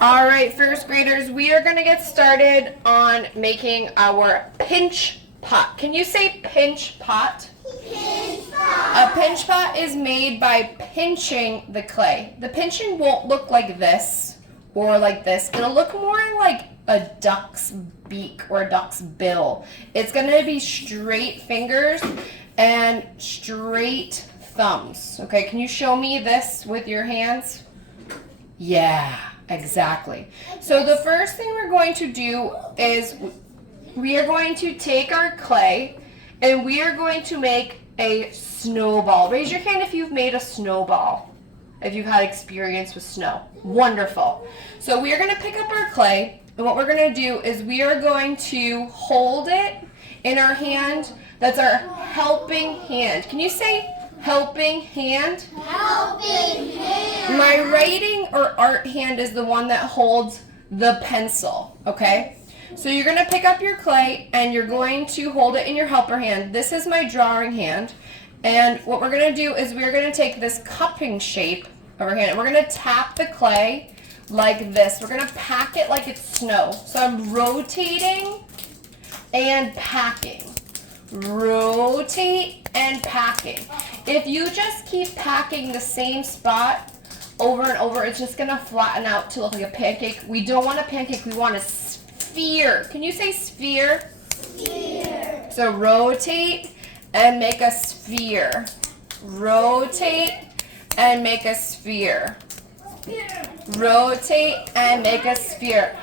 All right, first graders, we are going to get started on making our pinch pot. Can you say pinch pot? Pinch pot. A pinch pot is made by pinching the clay. The pinching won't look like this or like this. It'll look more like a duck's beak or a duck's bill. It's going to be straight fingers and straight thumbs. Okay, can you show me this with your hands? Yeah, exactly. So the first thing we're going to do is we are going to take our clay and we are going to make a snowball. Raise your hand if you've made a snowball, if you've had experience with snow. Wonderful. So we are going to pick up our clay, and what we're going to do is we are going to hold it in our hand. That's our helping hand. Can you say helping hand? Helping hand. My writing or art hand is the one that holds the pencil, okay? So you're going to pick up your clay and you're going to hold it in your helper hand. This is my drawing hand. And what we're going to do is we're going to take this cupping shape of our hand and we're going to tap the clay like this. We're going to pack it like it's snow. So I'm rotating and packing. Rotate and packing. If you just keep packing the same spot over and over, it's just going to flatten out to look like a pancake. We don't want a pancake, we want a sphere. Can you say sphere? Sphere. So rotate and make a sphere. Rotate and make a sphere. Rotate and make a sphere.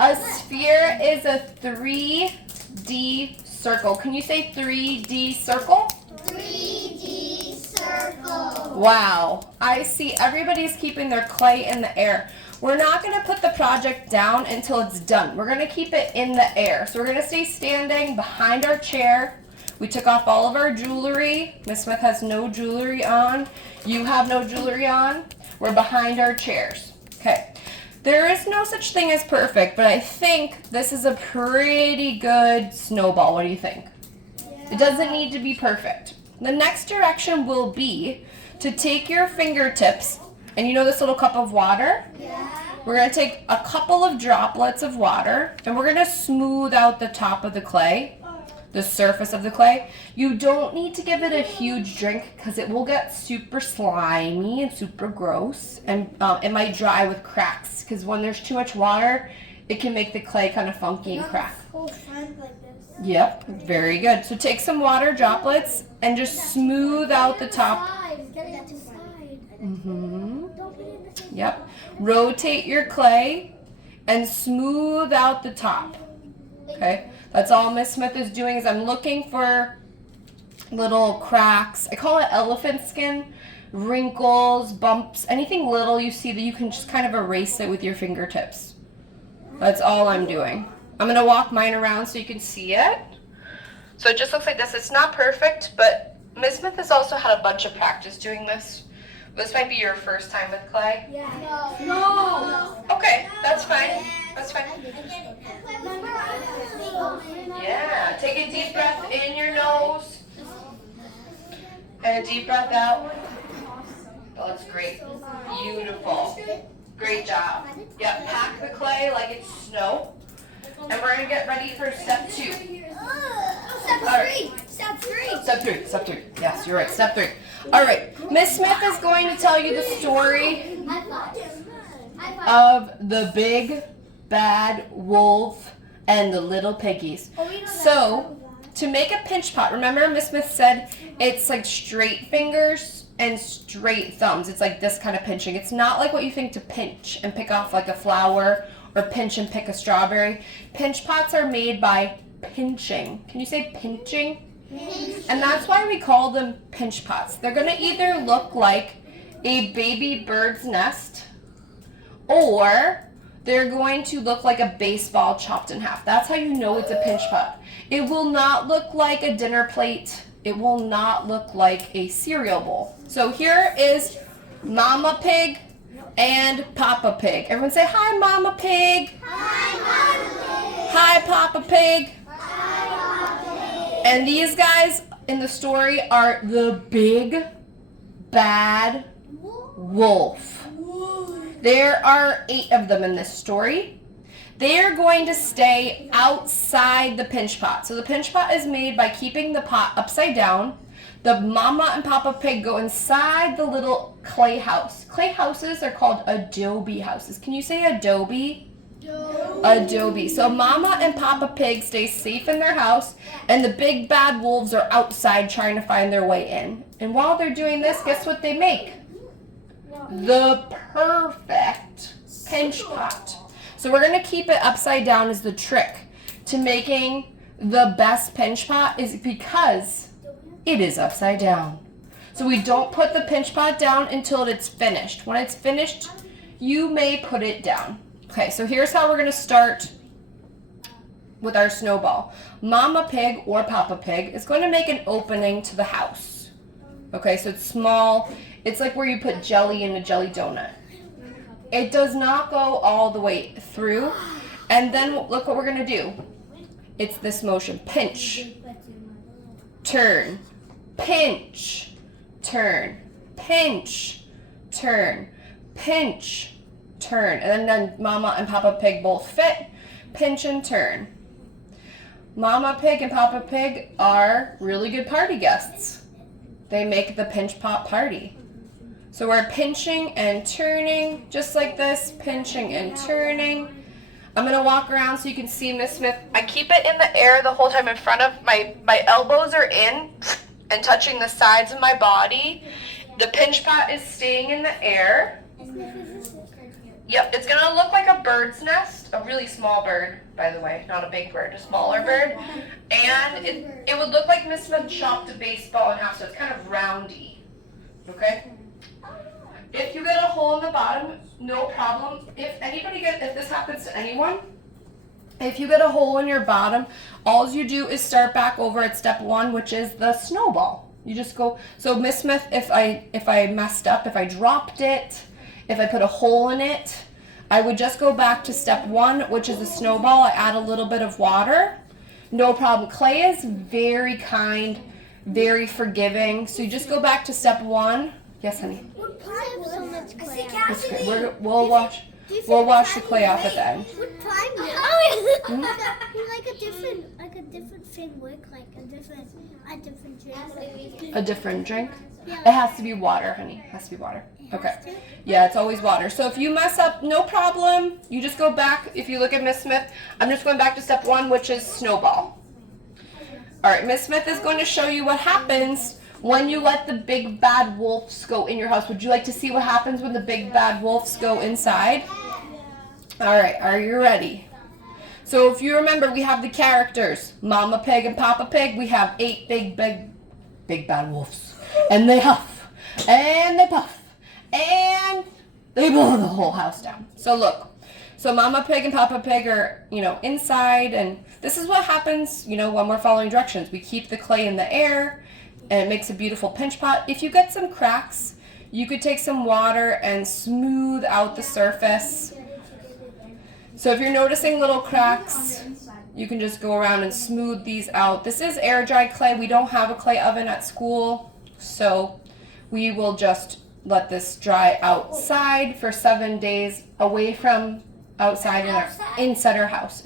A sphere is a 3D circle. Can you say 3D circle? 3D circle. Wow, I see everybody's keeping their clay in the air. We're not going to put the project down until it's done. We're going to keep it in the air. So we're going to stay standing behind our chair. We took off all of our jewelry. Miss Smith has no jewelry on. You have no jewelry on. We're behind our chairs. Okay. There is no such thing as perfect, but I think this is a pretty good snowball. What do you think? It doesn't need to be perfect. The next direction will be to take your fingertips, and you know this little cup of water? Yeah. We're going to take a couple of droplets of water, and we're going to smooth out the top of the clay, the surface of the clay. You don't need to give it a huge drink because it will get super slimy and super gross, and it might dry with cracks because when there's too much water, it can make the clay kind of funky and crack. Yep, very good. So take some water droplets and just smooth out the top. Yep. Rotate your clay and smooth out the top. Okay. That's all Miss Smith is doing is I'm looking for little cracks. I call it elephant skin, wrinkles, bumps, anything little you see that you can just kind of erase it with your fingertips. That's all I'm doing. I'm going to walk mine around so you can see it. So it just looks like this. It's not perfect, but Miss Smith has also had a bunch of practice doing this. This might be your first time with clay. Yeah. No. Okay, that's fine. That's fine. Yeah, take a deep breath in your nose and a deep breath out. That looks great. Beautiful. Great job. Yeah, pack the clay like it's snow. And we're going to get ready for step 2. Step three. Step 3. Yes, you're right. Step 3. All right. Miss Smith is going to tell you the story of the big bad wolf and the little piggies. So, to make a pinch pot, remember Miss Smith said it's like straight fingers and straight thumbs. It's like this kind of pinching. It's not like what you think to pinch and pick off like a flower or pinch and pick a strawberry. Pinch pots are made by pinching. Can you say pinching? And that's why we call them pinch pots. They're going to either look like a baby bird's nest or they're going to look like a baseball chopped in half. That's how you know it's a pinch pot. It will not look like a dinner plate. It will not look like a cereal bowl. So here is Mama Pig and Papa Pig. Everyone say, hi, Mama Pig. Hi, Mama Pig. Hi, Papa Pig. Hi, Papa Pig. And these guys in the story are the big bad wolf. There are 8 of them in this story. They're going to stay outside the pinch pot. So the pinch pot is made by keeping the pot upside down. The mama and Papa Pig go inside the little clay house. Clay houses are called adobe houses. Can you say adobe? Adobe. So Mama and Papa Pig stay safe in their house, and the big bad wolves are outside trying to find their way in. And while they're doing this, guess what they make? The perfect pinch pot. So we're going to keep it upside down as the trick to making the best pinch pot is because it is upside down. So we don't put the pinch pot down until it's finished. When it's finished, you may put it down. Okay, so here's how we're going to start with our snowball. Mama Pig or Papa Pig is going to make an opening to the house. Okay, so it's small. It's like where you put jelly in a jelly donut. It does not go all the way through. And then look what we're going to do. It's this motion. Pinch, turn, pinch, turn, pinch, turn, pinch, turn. And then Mama and Papa Pig both fit. Pinch and turn. Mama Pig and Papa Pig are really good party guests. They make the pinch pot party. So we're pinching and turning, just like this, pinching and turning. I'm gonna walk around so you can see Miss Smith. I keep it in the air the whole time in front of my elbows are in and touching the sides of my body. The pinch pot is staying in the air. Yep, it's gonna look like a bird's nest, a really small bird, by the way, not a big bird, a smaller bird. And it would look like Miss Smith chopped a baseball in half, so it's kind of roundy, okay? If you get a hole in the bottom, no problem. If this happens to anyone, if you get a hole in your bottom, all you do is start back over at step 1, which is the snowball. You just go, so Miss Smith, if I messed up, if I dropped it, if I put a hole in it, I would just go back to step 1, which is the snowball. I add a little bit of water. No problem. Clay is very kind, very forgiving. So you just go back to step 1. Yes, honey. So much clay. It's okay. We'll wash the clay off at the end. Like a different thing work, like a different drink. A different drink? Yeah. It has to be water, honey. It has to be water. Okay. Yeah, it's always water. So if you mess up, no problem. You just go back. If you look at Miss Smith, I'm just going back to step 1, which is snowball. All right, Miss Smith is going to show you what happens when you let the big bad wolves go in your house. Would you like to see what happens when the big bad wolves go inside? All right, are you ready? So if you remember, we have the characters, Mama Pig and Papa Pig. We have 8 big bad wolves. And they huff, and they puff, and they blow the whole house down. So look, so Mama Pig and Papa Pig are, inside, and this is what happens, when we're following directions. We keep the clay in the air, and it makes a beautiful pinch pot. If you get some cracks, you could take some water and smooth out the surface. So if you're noticing little cracks, you can just go around and smooth these out. This is air dry clay. We don't have a clay oven at school, so we will just let this dry outside for 7 days away from outside inside our house,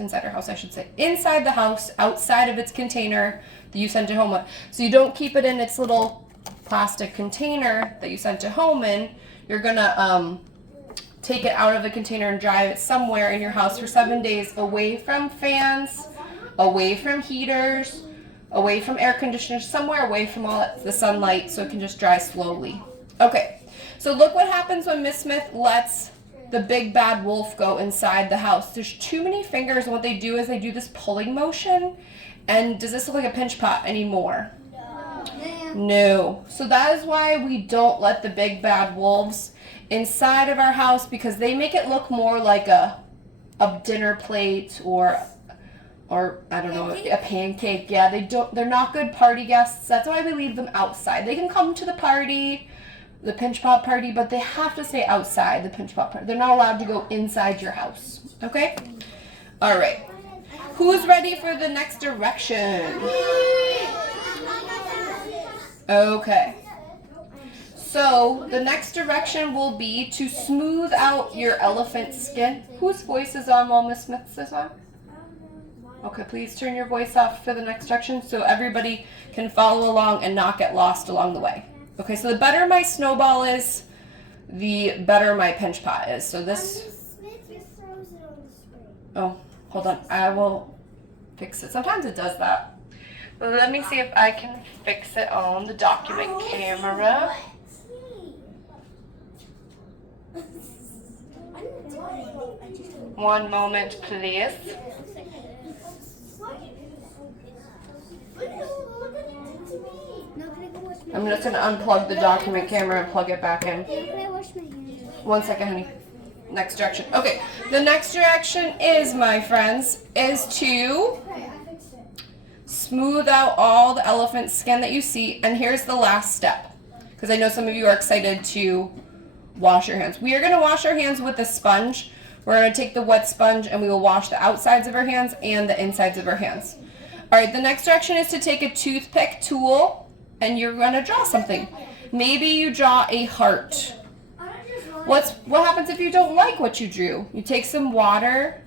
I should say. Inside the house, outside of its container that you sent it home with. So you don't keep it in its little plastic container that you sent it home in. You're gonna take it out of the container and dry it somewhere in your house for 7 days, away from fans, away from heaters, away from air conditioners, somewhere away from all the sunlight, so it can just dry slowly. Okay, so look what happens when Miss Smith lets the big bad wolf go inside the house. There's too many fingers, and what they do is they do this pulling motion. And does this look like a pinch pot anymore? No. So that is why we don't let the big bad wolves inside of our house, because they make it look more like a dinner plate or I don't know, a pancake. Yeah, they're not good party guests. That's why we leave them outside. They can come to the party, the pinch pot party, but they have to stay outside the pinch pot party. They're not allowed to go inside your house. Okay? All right. Who's ready for the next direction? Okay. So the next direction will be to smooth out your elephant skin. Whose voice is on while Miss Smith is on? Okay, please turn your voice off for the next direction so everybody can follow along and not get lost along the way. Okay, so the better my snowball is, the better my pinch pot is. So this, oh, hold on, I will fix it. Sometimes it does that. But let me see if I can fix it on the document camera. One moment, please. I'm just going to unplug the document camera and plug it back in. 1 second, honey. Next direction. Okay, the next direction is, my friends, is to smooth out all the elephant skin that you see. And here's the last step, because I know some of you are excited to wash your hands. We are going to wash our hands with a sponge. We're going to take the wet sponge and we will wash the outsides of our hands and the insides of our hands. All right, the next direction is to take a toothpick tool and you're going to draw something. Maybe you draw a heart. What happens if you don't like what you drew? You take some water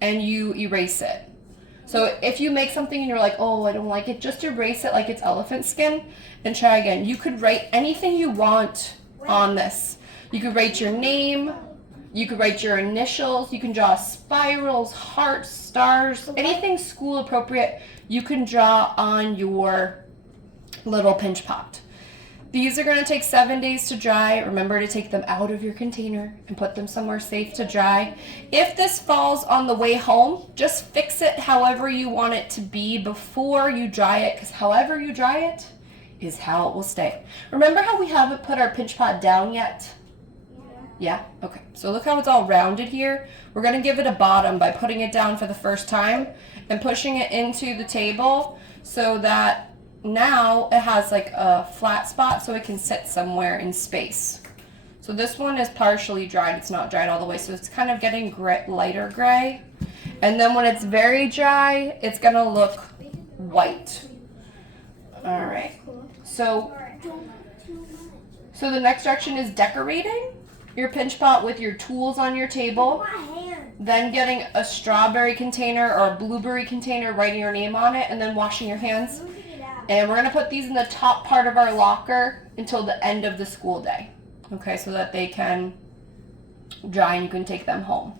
and you erase it. So if you make something and you're like, oh, I don't like it, just erase it like it's elephant skin and try again. You could write anything you want on this. You could write your name. You could write your initials. You can draw spirals, hearts, stars, anything school appropriate you can draw on your little pinch pot. These are going to take 7 days to dry. Remember to take them out of your container and put them somewhere safe to dry. If this falls on the way home, just fix it however you want it to be before you dry it, because however you dry it is how it will stay. Remember how we haven't put our pinch pot down yet? Yeah? Okay. So look how it's all rounded here. We're going to give it a bottom by putting it down for the first time and pushing it into the table so that now it has like a flat spot so it can sit somewhere in space. So this one is partially dried. It's not dried all the way, so it's kind of getting lighter gray. And then when it's very dry, it's going to look white. All right. So the next direction is decorating your pinch pot with your tools on your table, then getting a strawberry container or a blueberry container, writing your name on it, and then washing your hands. And we're going to put these in the top part of our locker until the end of the school day, okay, so that they can dry and you can take them home.